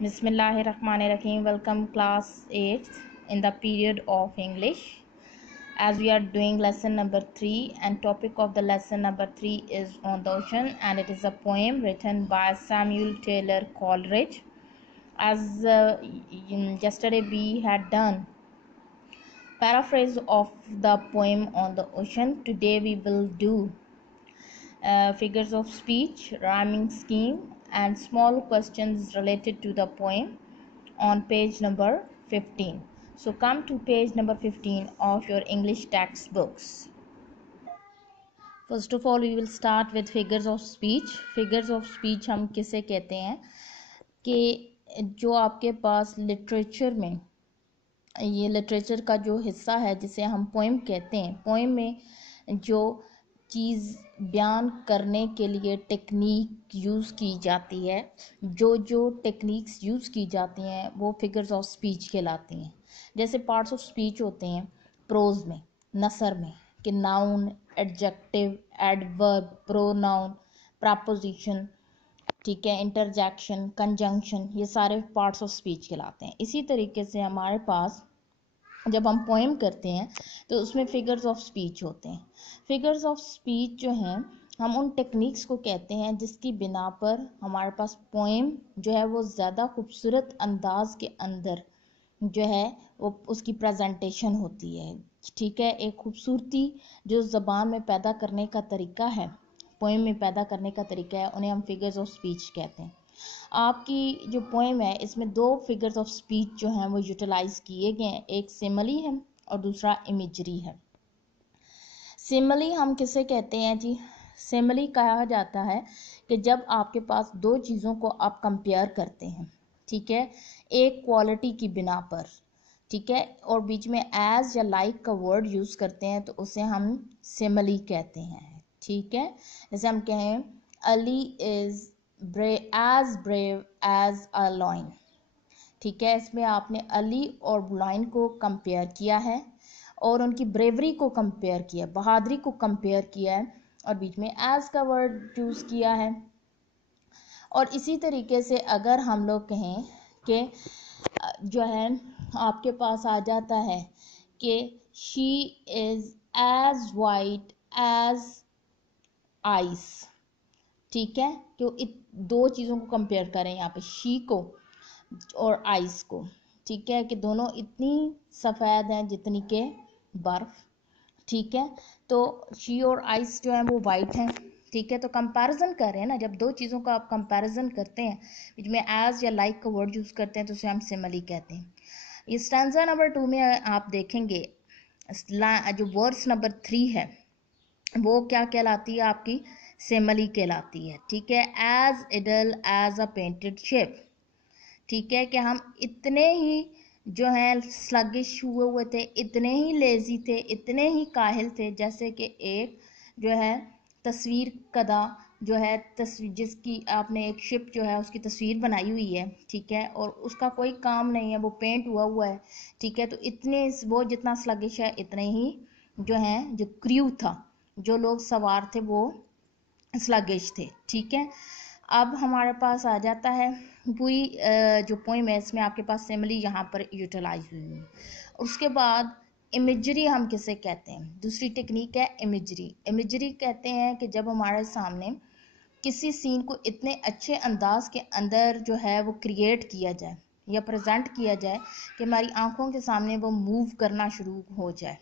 Bismillahirrahmanirrahim. Welcome class 8 in the period of English. As we are doing lesson number 3 and topic of the lesson number 3 is on the ocean, and it is a poem written by Samuel Taylor Coleridge. As yesterday we had done paraphrase of the poem on the ocean, today we will do figures of speech, rhyming scheme and small questions related to the poem on page number 15. So come to page number 15 of your English textbooks. First of all we will start with figures of speech. Figures of speech हम किसे कहते हैं कि जो आपके पास literature में, ये literature का जो हिस्सा है जिसे हम पोएम कहते हैं, पोएम में जो चीज़ बयान करने के लिए टेक्निक यूज़ की जाती है, जो टेक्निक्स यूज़ की जाती हैं वो फिगर्स ऑफ स्पीच कहलाती हैं. जैसे पार्ट्स ऑफ स्पीच होते हैं प्रोज में, नसर में, कि noun, adjective, adverb, pronoun, preposition, ठीक है, इंटरजेक्शन, कंजंक्शन, ये सारे पार्ट्स ऑफ स्पीच कहलाते हैं. इसी तरीके से हमारे पास जब हम पोएम करते हैं तो उसमें फिगर्स ऑफ स्पीच होते हैं. फिगर्स ऑफ स्पीच जो हैं हम उन टेक्निक्स को कहते हैं जिसकी बिना पर हमारे पास पोएम जो है वो ज़्यादा खूबसूरत अंदाज के अंदर जो है वो उसकी प्रेजेंटेशन होती है. ठीक है, एक खूबसूरती जो ज़बान में पैदा करने का तरीका है, पोएम में पैदा करने का तरीका है, उन्हें हम फिगर्स ऑफ स्पीच कहते हैं. आपकी जो पोएम है इसमें दो फिगर्स ऑफ स्पीच जो हैं वो यूटिलाइज किए गए हैं, एक सिमिली है और दूसरा इमेजरी है. सिमिली हम किसे कहते हैं जी? सिमिली कहा जाता है कि जब आपके पास दो चीज़ों को आप कंपेयर करते हैं, ठीक है, एक क्वालिटी की बिना पर, ठीक है, और बीच में एज या लाइक का वर्ड यूज़ करते हैं तो उसे हम सिमिली कहते हैं. ठीक है, जैसे हम कहें Ali is as brave as a lion. ठीक है, इसमें आपने अली और लायन को कंपेयर किया है और उनकी ब्रेवरी को कंपेयर किया, बहादुरी को कंपेयर किया है और बीच में एज का वर्ड यूज़ किया है. और इसी तरीके से अगर हम लोग कहें कि जो है आपके पास आ जाता है कि she is as white as ice. ठीक है, कि दो चीज़ों को कंपेयर करें यहाँ पे, शी को और आइस को. ठीक है, कि दोनों इतनी सफ़ेद हैं जितनी के बर्फ़. ठीक है, तो शी और आइस जो है वो वाइट हैं. ठीक है, तो कंपैरिजन कर रहे हैं ना, जब दो चीज़ों का आप कंपैरिजन करते हैं बीच में एज या लाइक का वर्ड यूज़ करते हैं तो उसे हम सिमिली कहते हैं. ये स्टैंजा नंबर 2 में आप देखेंगे जो वर्स नंबर 3 है वो क्या कहलाती है आपकी? सिमिली कहलाती है. ठीक है, as idle as a painted ship. ठीक है, कि हम इतने ही जो है स्लगिश हुए थे, इतने ही लेजी थे, इतने ही काहिल थे जैसे कि एक जो है तस्वीर कदा जो है तस्वीर जिसकी आपने एक शिप जो है उसकी तस्वीर बनाई हुई है, ठीक है, और उसका कोई काम नहीं है, वो पेंट हुआ है. ठीक है, तो इतने वो जितना स्लगिश है इतने ही जो है जो क्रू था, जो लोग सवार थे वो स्लगिश थे. ठीक है, अब हमारे पास आ जाता है पूरी जो पोएम है इसमें आपके पास सिमिली यहाँ पर यूटिलाइज हुई है. उसके बाद इमेजरी हम किसे कहते हैं? दूसरी टेक्निक है इमेजरी. इमेजरी कहते हैं कि जब हमारे सामने किसी सीन को इतने अच्छे अंदाज के अंदर जो है वो क्रिएट किया जाए या प्रेजेंट किया जाए कि हमारी आंखों के सामने वो मूव करना शुरू हो जाए,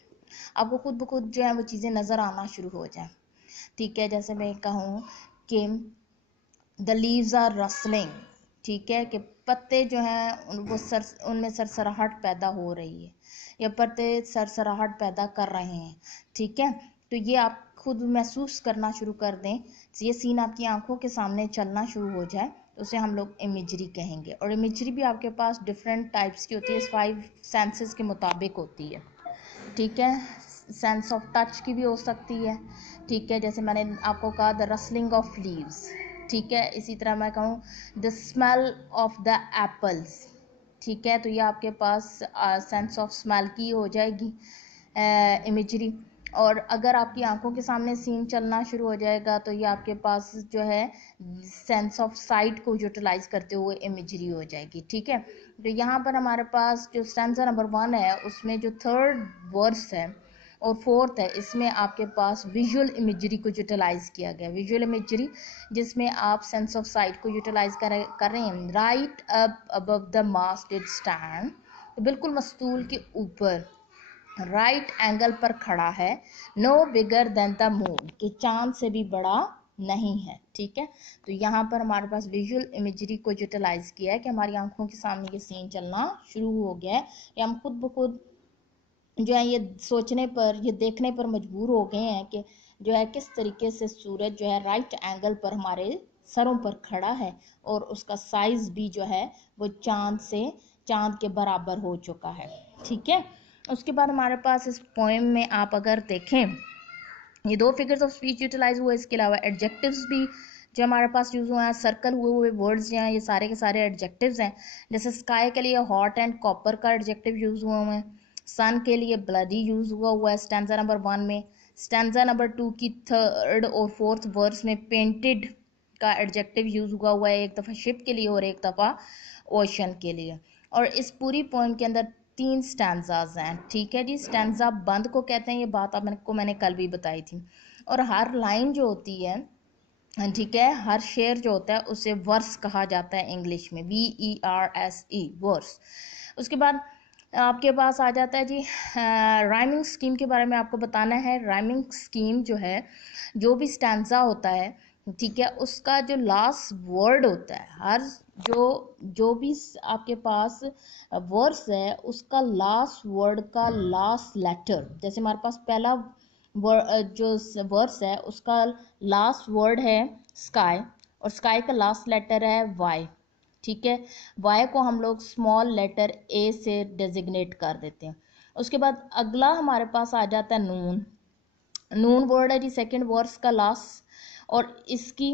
आपको खुद ब खुद जो है वो चीज़ें नज़र आना शुरू हो जाए. ठीक है, जैसे मैं कहूँ कि द लीव्स आर रसलिंग. ठीक है, कि पत्ते जो हैं वो उनमें सरसराहट पैदा हो रही है या पत्ते सरसराहट पैदा कर रहे हैं. ठीक है, तो ये आप खुद महसूस करना शुरू कर दें, ये सीन आपकी आंखों के सामने चलना शुरू हो जाए तो उसे हम लोग इमेजरी कहेंगे. और इमेजरी भी आपके पास डिफरेंट टाइप्स की होती है, 5 सेंसेस के मुताबिक होती है. ठीक है, सेंस ऑफ टच की भी हो सकती है. ठीक है, जैसे मैंने आपको कहा द रसलिंग ऑफ लीव्स. ठीक है, इसी तरह मैं कहूँ the smell of the apples. ठीक है, तो ये आपके पास सेंस ऑफ स्मेल की हो जाएगी इमेजरी. और अगर आपकी आंखों के सामने सीन चलना शुरू हो जाएगा तो ये आपके पास जो है सेंस ऑफ साइट को यूटिलाइज करते हुए इमेजरी हो जाएगी, ठीक है। तो यहाँ पर हमारे पास जो स्टैंजा नंबर 1 है उसमें जो थर्ड वर्स है और फोर्थ है, इसमें आपके पास विजुअल इमेजरी को यूटिलाइज किया गया, विजुअल इमेजरी जिसमें आप सेंस ऑफ साइट को यूटिलाइज कर रहे हैं। Right up above the mast it stand, तो बिल्कुल मस्तूल के ऊपर राइट एंगल पर खड़ा है। No bigger than the moon, कि चांद से भी बड़ा नहीं है, ठीक है। तो यहाँ पर हमारे पास विजुअल इमेजरी को यूटिलाइज किया है कि हमारी आंखों के सामने ये सीन चलना शुरू हो गया है, कि हम खुद ब खुद जो है ये सोचने पर, ये देखने पर मजबूर हो गए हैं कि जो है किस तरीके से सूरज जो है राइट एंगल पर हमारे सरों पर खड़ा है और उसका साइज भी जो है वो चांद के बराबर हो चुका है, ठीक है। उसके बाद हमारे पास इस पोएम में आप अगर देखें, ये 2 फिगर्स ऑफ स्पीच यूटिलाइज हुए, इसके अलावा एडजेक्टिव्स भी जो हमारे पास यूज हुए हैं, सर्कल हुए हुए वर्ड्स जो हैं ये सारे के सारे एडजेक्टिव्स हैं। जैसे स्काई के लिए हॉट एंड कॉपर का एडजेक्टिव यूज हुए हुए हैं, सन के लिए ब्लडी यूज हुआ है स्टैंजा नंबर 1 में। स्टैंजा नंबर 2 की थर्ड और फोर्थ वर्स में पेंटेड का एडजेक्टिव यूज हुआ है, एक दफ़ा शिप के लिए और एक दफ़ा ओशन के लिए। और इस पूरी पोएम के अंदर 3 स्टैंजाज हैं, ठीक है जी। स्टैंजा बंद को कहते हैं, ये बात आपको मैंने कल भी बताई थी। और हर लाइन जो होती है, ठीक है, हर शेर जो होता है उसे वर्स कहा जाता है इंग्लिश में, VERSE, वर्स। उसके बाद आपके पास आ जाता है जी राइमिंग स्कीम के बारे में आपको बताना है। राइमिंग स्कीम जो है, जो भी स्टैंजा होता है, ठीक है, उसका जो लास्ट वर्ड होता है, हर जो जो भी आपके पास वर्स है उसका लास्ट वर्ड का लास्ट लेटर, जैसे हमारे पास पहला जो वर्स है उसका लास्ट वर्ड है स्काई, और स्काई का लास्ट लेटर है वाई, ठीक है। वाई को हम लोग स्मॉल लेटर ए से डेजिग्नेट कर देते हैं। उसके बाद अगला हमारे पास आ जाता है नून। नून वर्ड है जी सेकंड वर्स का लास्ट, और इसकी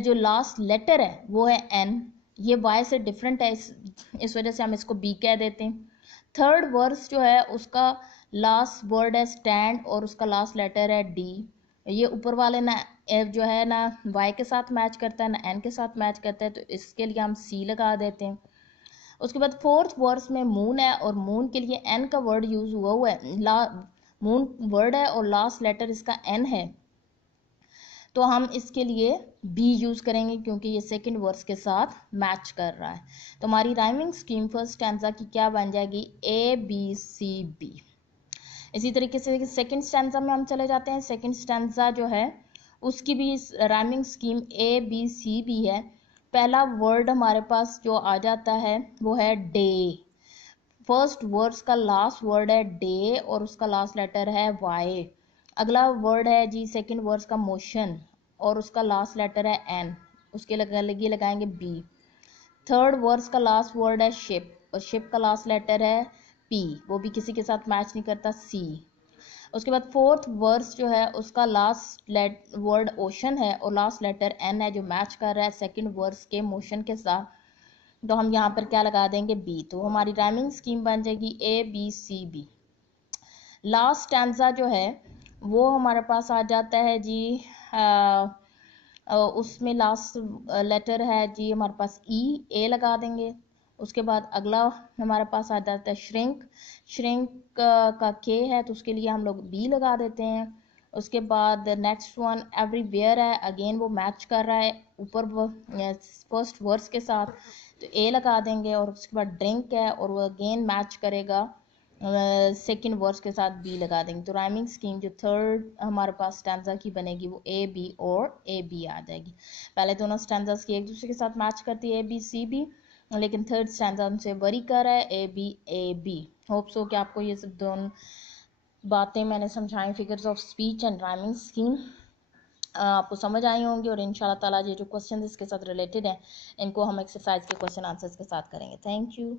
जो लास्ट लेटर है वो है एन। ये वाई से डिफरेंट है, इस वजह से हम इसको बी कह देते हैं। थर्ड वर्स जो है उसका लास्ट वर्ड है स्टैंड, और उसका लास्ट लेटर है डी। ये ऊपर वाले ना जो है ना वाई के साथ मैच करता है ना एन के साथ मैच करता है, तो इसके लिए हम सी लगा देते हैं। उसके बाद फोर्थ वर्स में मून है, और मून के लिए एन का वर्ड यूज हुआ है, मून वर्ड है और लास्ट लेटर इसका एन है, तो हम इसके लिए बी यूज करेंगे क्योंकि ये सेकंड वर्स के साथ मैच कर रहा है। तो हमारी राइमिंग स्कीम फर्स्ट स्टैंजा की क्या बन जाएगी, ABCB। इसी तरीके से सेकंड स्टैंजा में हम चले जाते हैं। सेकंड स्टैंजा जो है उसकी भी राइमिंग स्कीम ABCB है। पहला वर्ड हमारे पास जो आ जाता है वो है डे। फर्स्ट वर्ड्स का लास्ट वर्ड है डे और उसका लास्ट लेटर है वाई। अगला वर्ड है जी सेकंड वर्ड्स का मोशन, और उसका लास्ट लेटर है एन, उसके लगे लगाएंगे बी। थर्ड वर्ड्स का लास्ट वर्ड है शिप, और शिप का लास्ट लेटर है पी, वो भी किसी के साथ मैच नहीं करता, सी। उसके बाद फोर्थ वर्स जो है उसका लास्ट वर्ड ओशन है और लास्ट लेटर एन है, जो मैच कर रहा है सेकंड वर्स के मोशन के साथ, तो हम यहाँ पर क्या लगा देंगे बी। तो हमारी राइमिंग स्कीम बन जाएगी ABCB। लास्ट स्टैंजा जो है वो हमारे पास आ जाता है जी उसमें लास्ट लेटर है जी हमारे पास ए लगा देंगे। उसके बाद अगला हमारे पास आ जाता है श्रिंक। श्रिंक का के है तो उसके लिए हम लोग बी लगा देते हैं। उसके बाद नेक्स्ट वन एवरीवेयर है, अगेन वो मैच कर रहा है ऊपर फर्स्ट वर्स के साथ, तो ए लगा देंगे। और उसके बाद ड्रिंक है और वो अगेन मैच करेगा सेकंड वर्स के साथ बी लगा देंगे। तो राइमिंग स्कीम जो थर्ड हमारे पास स्टैंजा की बनेगी वो A B और AB आ जाएगी। पहले दोनों स्टैंजास की एक दूसरे के साथ मैच करती है ABCB, लेकिन थर्ड स्टैंजा उनसे वरी कर रहा है ABAB। होप सो कि आपको ये सब दोनों बातें मैंने समझाई, figures of speech and rhyming scheme, आपको समझ आई होंगी। और इंशाल्लाह ताला ये जो क्वेश्चन इसके साथ रिलेटेड हैं इनको हम एक्सरसाइज के क्वेश्चन आंसर्स के साथ करेंगे। Thank you.